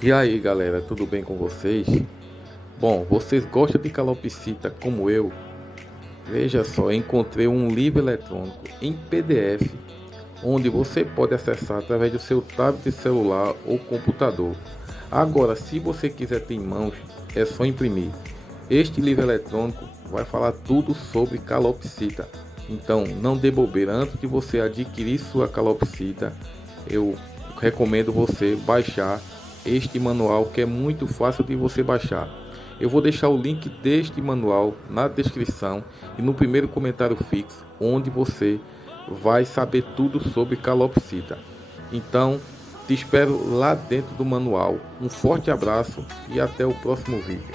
E aí galera, tudo bem com vocês? Bom, vocês gostam de calopsita como eu? Veja só, encontrei um livro eletrônico em PDF onde você pode acessar através do seu tablet, celular ou computador. Agora, se você quiser ter em mãos, é só imprimir. Este livro eletrônico vai falar tudo sobre calopsita. Então, não dê bobeira, antes de você adquirir sua calopsita, eu recomendo você baixar este manual que é muito fácil de você baixar. Eu vou deixar o link deste manual na descrição e no primeiro comentário fixo, onde você vai saber tudo sobre calopsita. Então, te espero lá dentro do manual. Um forte abraço e até o próximo vídeo.